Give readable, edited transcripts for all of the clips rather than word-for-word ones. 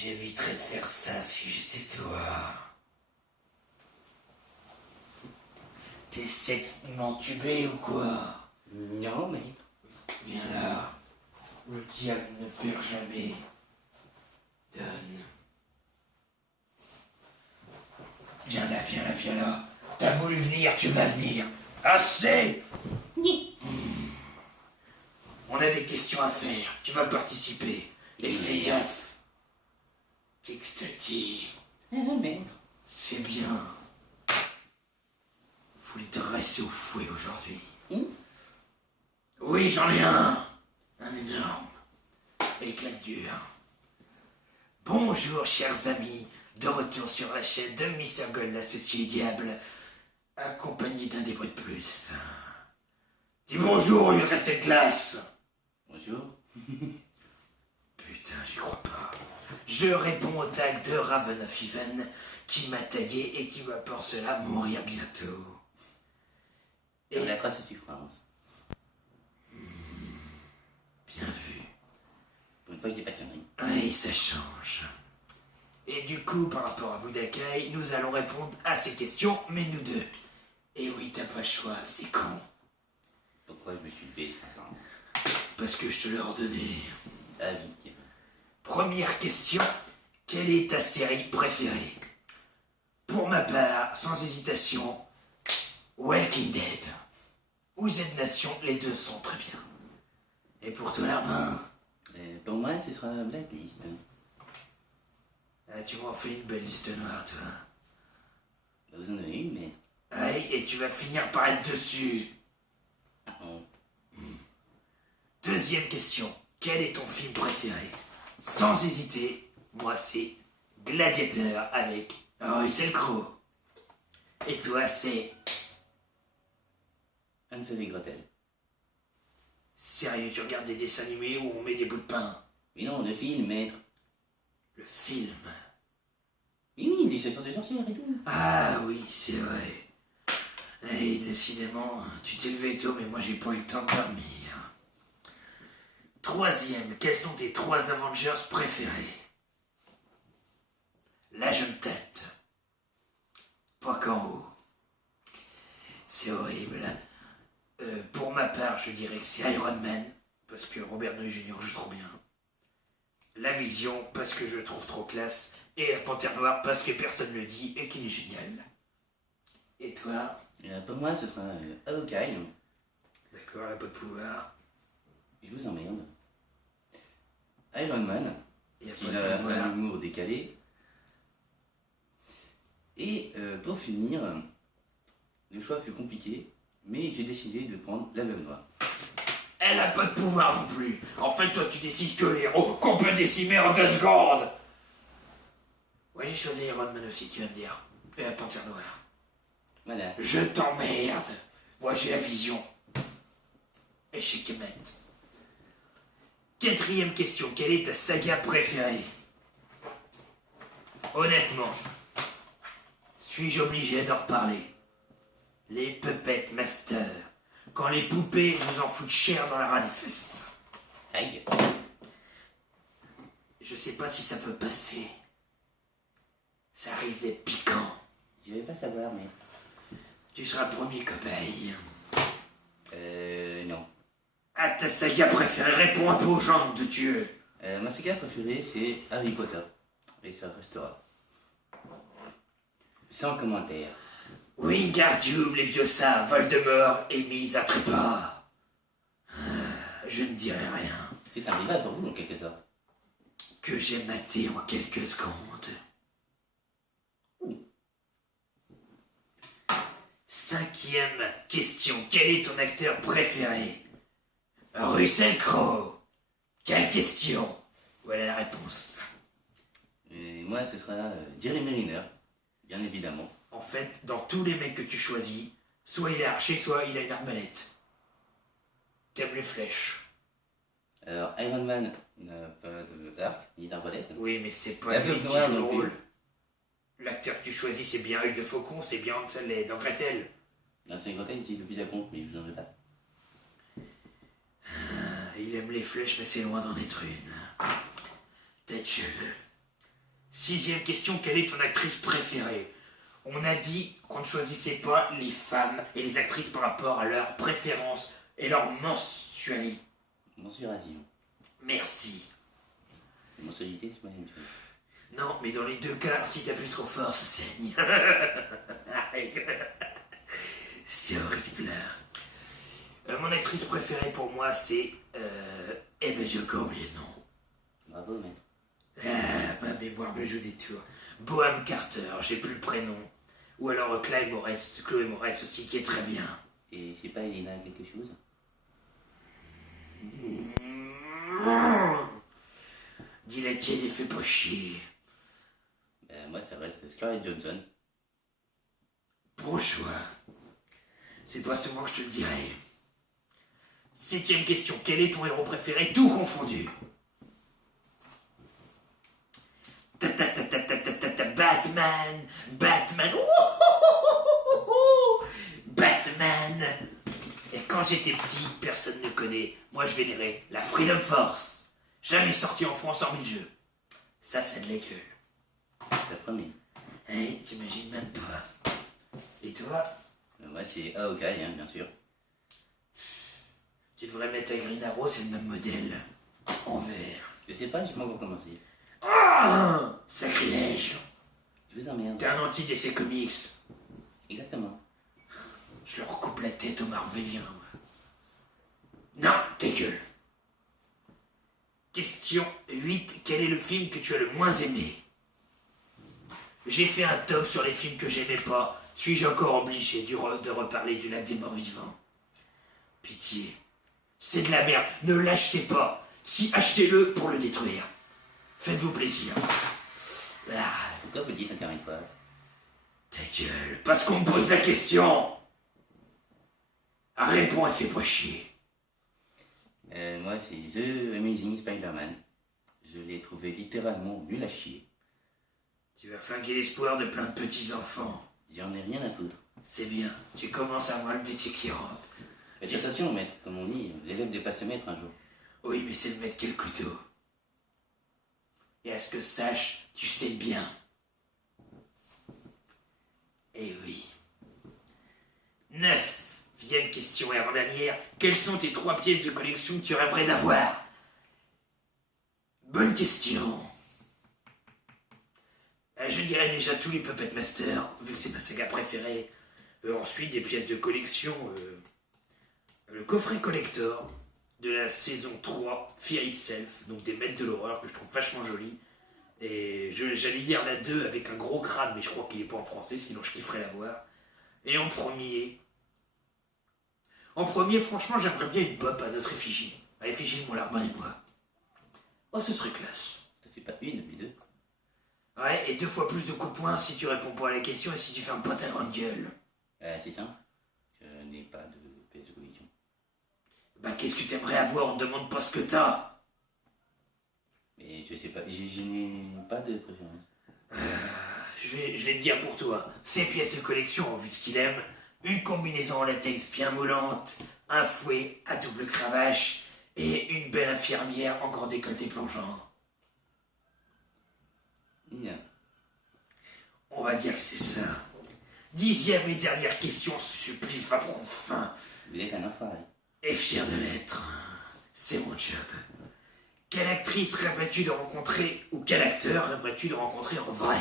J'éviterais de faire ça si j'étais toi. T'essaies de m'entuber ou quoi? Non, maître. Viens là. Le diable ne perd jamais. Donne. Viens là, viens là, viens là. T'as voulu venir, tu vas venir. Assez! On a des questions à faire. Tu vas participer. Et fais gaffe. Qu'est-ce que je te dis? Maître. C'est bien. Faut les dresser au fouet aujourd'hui. Oui, j'en ai un. Un énorme. Éclat dur. Bonjour, chers amis. De retour sur la chaîne de Mr. Gold, l'associé diable, accompagné d'un débris de plus. Dis bonjour au lieu de rester de glace. Bonjour. Putain, j'y crois pas. Je réponds au tag de Raven of Even qui m'a tagué et qui va pour cela mourir bientôt. Et la trace de souffrance. Bien vu. Pour une fois, je dis pas de conneries. Oui, ça change. Et du coup, par rapport à Budakai, nous allons répondre à ces questions, mais nous deux. Et oui, t'as pas le choix, c'est con. Pourquoi je me suis levé ce matin? Parce que je te l'ai ordonné. Ah, vite. Première question, quelle est ta série préférée? Pour ma part, sans hésitation, Walking Dead. Ou Z Nation, les deux sont très bien. Et pour toi, Larbin? Pour moi, ce sera Blacklist. Ah, tu m'en fais une belle liste noire, toi. Vous en avez une, maître? Ouais, et tu vas finir par être dessus. Ah, bon. Deuxième question, quel est ton film préféré? Sans hésiter, moi c'est Gladiateur avec Russell Crowe. Et toi c'est... Hansel et Gretel. Sérieux, tu regardes des dessins animés où on met des bouts de pain? Mais non, le film, maître. Le film? Oui, les chasseurs de sorcières et tout. Ah oui, c'est vrai. Et décidément, tu t'es levé tôt, mais moi j'ai pas eu le temps de dormir. Troisième, quels sont tes trois Avengers préférés? La jeune tête. Pas qu'en haut. C'est horrible. Pour ma part, je dirais que c'est Iron Man, parce que Robert Downey Jr. joue trop bien. La Vision, parce que je le trouve trop classe. Et la Panthère Noire, parce que personne ne le dit et qu'il est génial. Et toi? Pour moi, ce sera Hawkeye. D'accord, la peau de pouvoir. Je vous emmerde. Iron Man. Il y a Qui pas de a pouvoir. un humour décalé. Et pour finir, le choix fut compliqué, mais j'ai décidé de prendre la Veuve Noire. Elle a pas de pouvoir non plus. En fait, toi, tu décides que les héros qu'on peut décimer en 2 secondes. Ouais, j'ai choisi Iron Man aussi, tu vas me dire. Et la Panthère Noire. Voilà. Je t'emmerde. Moi, j'ai la Vision. Et chez Kemet. Quatrième question, quelle est ta saga préférée? Honnêtement, suis-je obligé d'en reparler? Les Puppet Master. Quand les poupées vous en foutent cher dans la ras des fesses. Aïe. Je sais pas si ça peut passer. Ça risait piquant. Je vais pas savoir, mais... Tu seras le premier cobaye. Non. Ah, ta saga préférée, réponds un peu aux gens de Dieu. Ma saga préférée, c'est Harry Potter. Et ça restera. Sans commentaire. Wingardium Leviosa, Voldemort est mise à trépas. Je ne dirai rien. C'est un rival pour vous, en quelque sorte. Que j'ai maté en quelques secondes. Cinquième question. Quel est ton acteur préféré? Russell Crowe. Quelle question? Voilà la réponse. Et moi, ce sera Jeremy Renner, bien évidemment. En fait, dans tous les mecs que tu choisis, soit il est archer, soit il a une arbalète. T'aimes les flèches. Alors, Iron Man n'a pas d'arc, ni d'arbalète. Oui, mais c'est pas La lui Veuve qui Noire joue le non plus. rôle. L'acteur que tu choisis, c'est bien Hugues de Faucon, c'est bien Hansel dans Gretel. Hansel et Gretel utilise le fusil à pompe, mais je vous en veux pas. Il aime les flèches, mais c'est loin d'en être une. Tête chelou. 6e question, quelle est ton actrice préférée? On a dit qu'on ne choisissait pas les femmes et les actrices par rapport à leur préférence et leur mensualité. Mensuration. Merci. La mensualité, c'est pas la même chose. Non, mais dans les deux cas, si t'appuies trop fort, ça saigne. C'est horrible. Mon actrice préférée pour moi, c'est... Eh ben, j'ai encore oublié le nom. Bravo, maître. Ah, ma mémoire me joue des tours. Boham Carter, j'ai plus le prénom. Ou alors Chloé Moretz aussi, qui est très bien. Et c'est pas Elena quelque chose? Dis la tienne et fais pas chier. Moi, ça reste Scarlett Johansson. Bon choix. C'est pas souvent que je te le dirai. 7e question, quel est ton héros préféré, tout confondu? Batman, Batman, Batman. Et quand j'étais petit, personne ne connaît. Moi, je vénérais la Freedom Force. Jamais sorti en France en 1000 jeux. Ça de la gueule. La première. Hey, t'imagines même pas. Et toi? Moi, c'est Hawkeye, hein, bien sûr. Tu devrais mettre à Green Arrow, c'est le même modèle. En vert. Je sais pas, j'ai pas encore commencé. Ah, sacrilège. Je vous emmerde. T'es un anti-DC Comics. Exactement. Je leur coupe la tête aux Marveliens, moi. Non, ta gueule. Question 8. Quel est le film que tu as le moins aimé? J'ai fait un top sur les films que j'aimais pas. Suis-je encore obligé de reparler du Lac des Morts Vivants? Pitié. C'est de la merde. Ne l'achetez pas. Si, achetez-le pour le détruire. Faites-vous plaisir. Ah, Pourquoi vous dites encore une fois? ta gueule. Parce qu'on me pose la question. Réponds et fais pas chier. Moi, c'est The Amazing Spider-Man. Je l'ai trouvé littéralement nul à chier. Tu vas flinguer l'espoir de plein de petits enfants. J'en ai rien à foutre. C'est bien. Tu commences à voir le métier qui rentre. Attention, maître, comme on dit, l'élève dépasse le maître un jour. Oui, mais c'est le maître qui a le couteau. Et à ce que sache, tu sais bien. Eh oui. 9e question et avant-dernière. Quelles sont tes 3 pièces de collection que tu rêverais d'avoir? Bonne question. Je dirais déjà tous les Puppet Master, vu que c'est ma saga préférée. Ensuite, des pièces de collection. Le coffret collector de la saison 3, Fear Itself, donc des maîtres de l'horreur que je trouve vachement joli. Et j'allais lire la 2 avec un gros crâne, mais je crois qu'il n'est pas en français, sinon je kifferais la voir. Et en premier, franchement, j'aimerais bien une pop à notre effigie. À l'effigie de mon larbin et moi. Oh, ce serait classe. Ça fait pas une, mais deux. Ouais, et 2 fois plus de coups de poing si tu réponds pas à la question et si tu fais un pote à grande gueule. C'est simple. Je n'ai pas de pièce de collection. Bah, qu'est-ce que t'aimerais avoir? On te demande pas ce que t'as. Mais je sais pas, je n'ai pas de préférence. Je vais te dire pour toi, ces pièces de collection, vu ce qu'il aime, une combinaison en latex bien moulante, un fouet à double cravache et une belle infirmière en grand décolleté plongeant. Bien. On va dire que c'est ça. 10e et dernière question, ce supplice va prendre fin. Vous êtes un enfoiré. Et fier de l'être. C'est mon job. Quelle actrice rêverais-tu de rencontrer ou quel acteur rêverais-tu de rencontrer en vrai?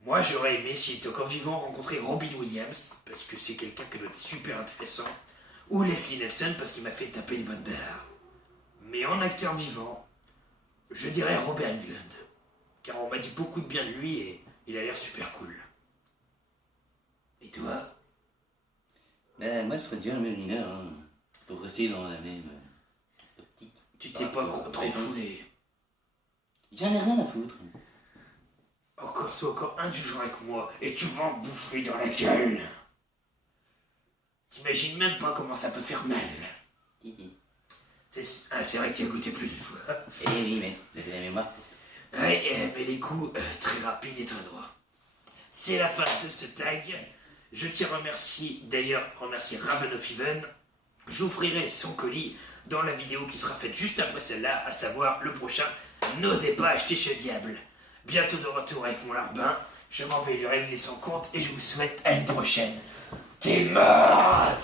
Moi, j'aurais aimé, s'il était encore vivant, rencontrer Robin Williams, parce que c'est quelqu'un qui doit être super intéressant, ou Leslie Nielsen, parce qu'il m'a fait taper une bonne barre. Mais en acteur vivant, je dirais Robert Englund, car on m'a dit beaucoup de bien de lui et il a l'air super cool. Et toi? Moi, ce serait Jeremy Renner, hein, pour rester dans la même optique. Tu t'es pas trop foulé. J'en ai rien à foutre. Encore un du jour avec moi et tu vas en bouffer dans la gueule. T'imagines même pas comment ça peut faire mal. C'est vrai que tu as goûté plus d'une fois. Eh oui, maître, vous avez la mémoire. Ouais, mais les coups très rapides et très droits. C'est la fin de ce tag. Je tiens à remercier Raven of Even. J'offrirai son colis dans la vidéo qui sera faite juste après celle-là, à savoir le prochain N'osez pas acheter chez Diable. bientôt de retour avec mon larbin. Je m'en vais lui régler son compte et je vous souhaite à une prochaine. T'es mort!